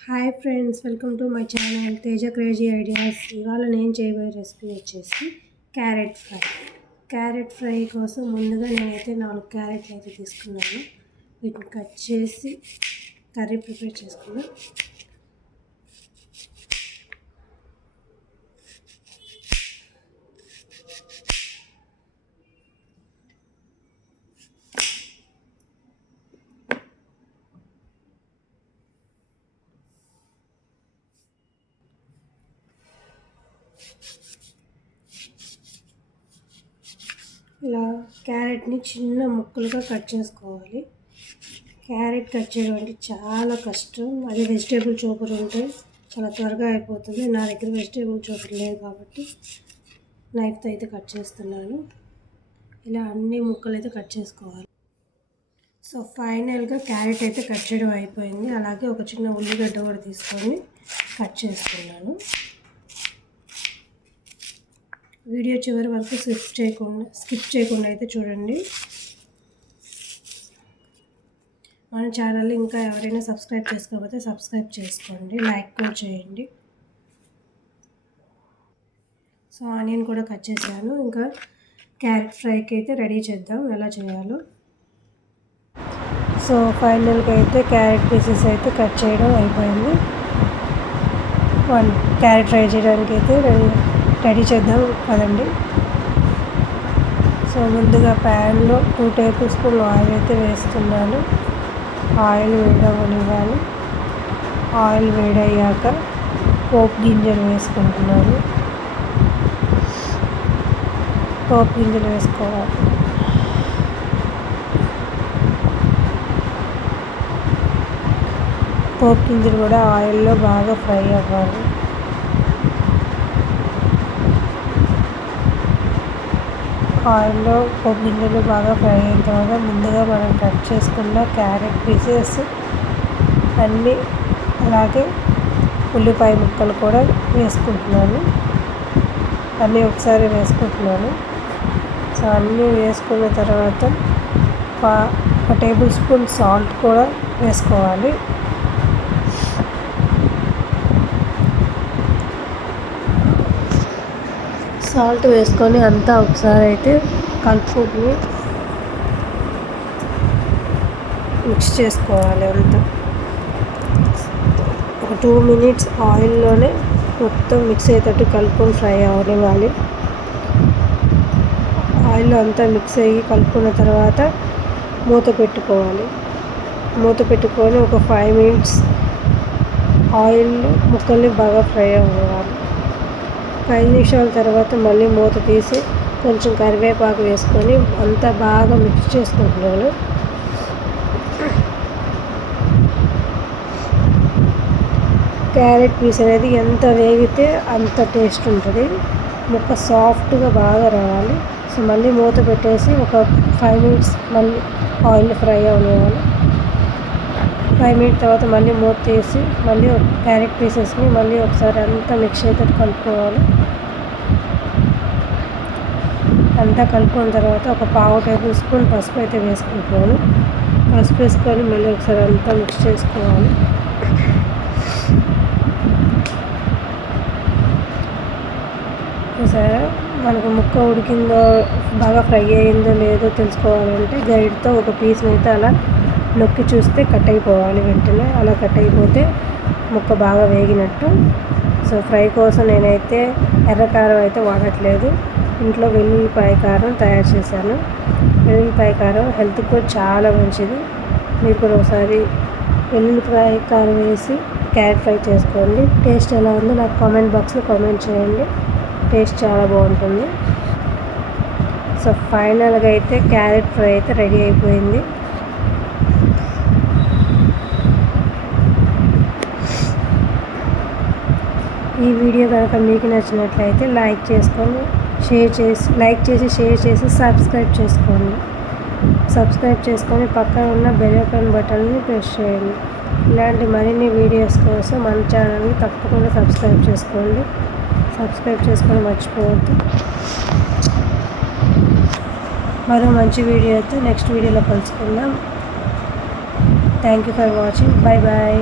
Hi friends welcome to my channel Teja crazy ideas. ఇవాళ నేను చేయబోయే రెసిపీ వచ్చేసి క్యారెట్ ఫ్రై. క్యారెట్ ఫ్రై కోసం ముందుగా నేనైతే నాలుగు క్యారెట్లు అయితే తీసుకున్నాను. వీటిని కట్ చేసి కర్రీ ప్రిపేర్ చేసుకున్నాను ఇలా క్యారెట్ని చిన్న ముక్కలుగా కట్ చేసుకోవాలి. క్యారెట్ కట్ చేయడం అంటే చాలా కష్టం. అదే వెజిటేబుల్ చోపర్ ఉంటే చాలా త్వరగా అయిపోతుంది. నా దగ్గర వెజిటేబుల్ చోపర్ లేదు కాబట్టి నైఫ్తో అయితే కట్ చేస్తున్నాను. ఇలా అన్ని ముక్కలు అయితే కట్ చేసుకోవాలి. సో ఫైనల్గా క్యారెట్ అయితే కట్ చేయడం అయిపోయింది. అలాగే ఒక చిన్న ఉల్లిగడ్డ కూడా తీసుకొని కట్ చేస్తున్నాను. వీడియో చివరి వరకు స్కిప్ చేయకుండా స్కిప్ చేయకుండా అయితే చూడండి. మన ఛానల్ ఇంకా ఎవరైనా సబ్స్క్రైబ్ చేసుకోకపోతే సబ్స్క్రైబ్ చేసుకోండి లైక్ కూడా చేయండి. సో ఆనియన్ కూడా కట్ చేశాను. ఇంకా క్యారెట్ ఫ్రైకి అయితే రెడీ చేద్దాం ఎలా చేయాలో. సో ఫైనల్గా అయితే క్యారెట్ పీసెస్ అయితే కట్ చేయడం అయిపోయింది. వన్ క్యారెట్ ఫ్రై చేయడానికి అయితే రెడీ. రెడీ చేద్దాం కదండి సో ముందుగా ప్యాన్లో టూ టేబుల్ స్పూన్ ఆయిల్ అయితే వేస్తున్నాను. ఆయిల్ వేడవనివ్వాలి. ఆయిల్ వేడయ్యాక పోపు గింజలు వేసుకుంటున్నాను. పోపు గింజలు వేసుకోవాలి. పోపు గింజలు కూడా ఆయిల్లో బాగా ఫ్రై అవ్వాలి. ఆయిల్లో పోపు గింజలు బాగా ఫ్రై అయిన తర్వాత ముందుగా మనం కట్ చేసుకున్న క్యారెట్ పీసెస్ అన్నీ అలాగే ఉల్లిపాయ ముక్కలు కూడా వేసుకుంటున్నాను. అన్నీ ఒకసారి వేసుకుంటున్నాను. సో అన్నీ వేసుకున్న తర్వాత ఒక టేబుల్ స్పూన్ సాల్ట్ కూడా వేసుకోవాలి. సాల్ట్ వేసుకొని అంతా ఒకసారి అయితే కలుపుకొని మిక్స్ చేసుకోవాలి అంతా. ఒక టూ మినిట్స్ ఆయిల్లోనే మొత్తం మిక్స్ అయ్యేటట్టు కలుపుకొని ఫ్రై అవ్వనివ్వాలి. ఆయిల్లో అంతా మిక్స్ అయ్యి కలుపుకున్న తర్వాత మూత పెట్టుకోవాలి. మూత పెట్టుకొని ఒక ఫైవ్ మినిట్స్ ఆయిల్ ముక్కల్ని బాగా ఫ్రై అవ్వాలి. ఐదు నిమిషాల తర్వాత మళ్ళీ మూత తీసి కొంచెం కరివేపాకు వేసుకొని అంతా బాగా మిక్స్ చేసుకుంటున్నాను. క్యారెట్ పీస్ అనేది ఎంత వేగితే అంత టేస్ట్ ఉంటుంది. ముక్క సాఫ్ట్గా బాగా రావాలి. సో మళ్ళీ మూత పెట్టేసి ఒక ఫైవ్ మినిట్స్ మళ్ళీ ఆయిల్ ఫ్రై అవ్వాలి ఫైవ్ మినిట్ తర్వాత మళ్ళీ మూత తీసి మళ్ళీ క్యారెట్ పీసెస్ని మళ్ళీ ఒకసారి అంతా మిక్స్ అయ్యేటట్టు కలుపుకోవాలి. అంతా కలుపుకున్న తర్వాత ఒక పావు టేబుల్ స్పూన్ పసుపు అయితే వేసుకుంటున్నాను. పసుపు వేసుకొని మళ్ళీ ఒకసారి అంతా మిక్స్ చేసుకోవాలి. సరే మనకు ముక్క ఉడికిందో బాగా ఫ్రై అయ్యిందో లేదో తెలుసుకోవాలంటే గైడ్తో ఒక పీస్ని అయితే అలా నొక్కి చూస్తే కట్ అయిపోవాలి వెంటనే. అలా కట్ అయిపోతే ముక్క బాగా వేగినట్టు. సో ఫ్రై కోసం నేనైతే ఎర్రకారం అయితే వాడట్లేదు. ఇంట్లో వెల్లుల్లిపాయ కారం తయారు చేశాను. వెల్లుల్లిపాయ కారం హెల్త్కి కూడా చాలా మంచిది. మీరు కూడా ఒకసారి వెల్లుల్లిపాయ కారం వేసి క్యారెట్ ఫ్రై చేసుకోండి. టేస్ట్ ఎలా ఉందో నాకు కామెంట్ బాక్స్లో కామెంట్ చేయండి. టేస్ట్ చాలా బాగుంటుంది. సో ఫైనల్గా అయితే క్యారెట్ ఫ్రై అయితే రెడీ అయిపోయింది. ఈ వీడియో కనుక మీకు నచ్చినట్లయితే లైక్ చేసుకొని షేర్ చేసి లైక్ చేసి షేర్ చేసి సబ్స్క్రైబ్ చేసుకోండి. సబ్స్క్రైబ్ చేసుకొని పక్కన ఉన్న బెల్ ఐకాన్ బటన్ని ప్రెస్ చేయండి. ఇలాంటి మరిన్ని వీడియోస్ కోసం మన ఛానల్ని తప్పకుండా సబ్స్క్రైబ్ చేసుకోండి. సబ్స్క్రైబ్ చేసుకొని మర్చిపోవద్దు. మరో మంచి వీడియోతో నెక్స్ట్ వీడియోలో కలుసుకుందాం. Thank you for watching bye bye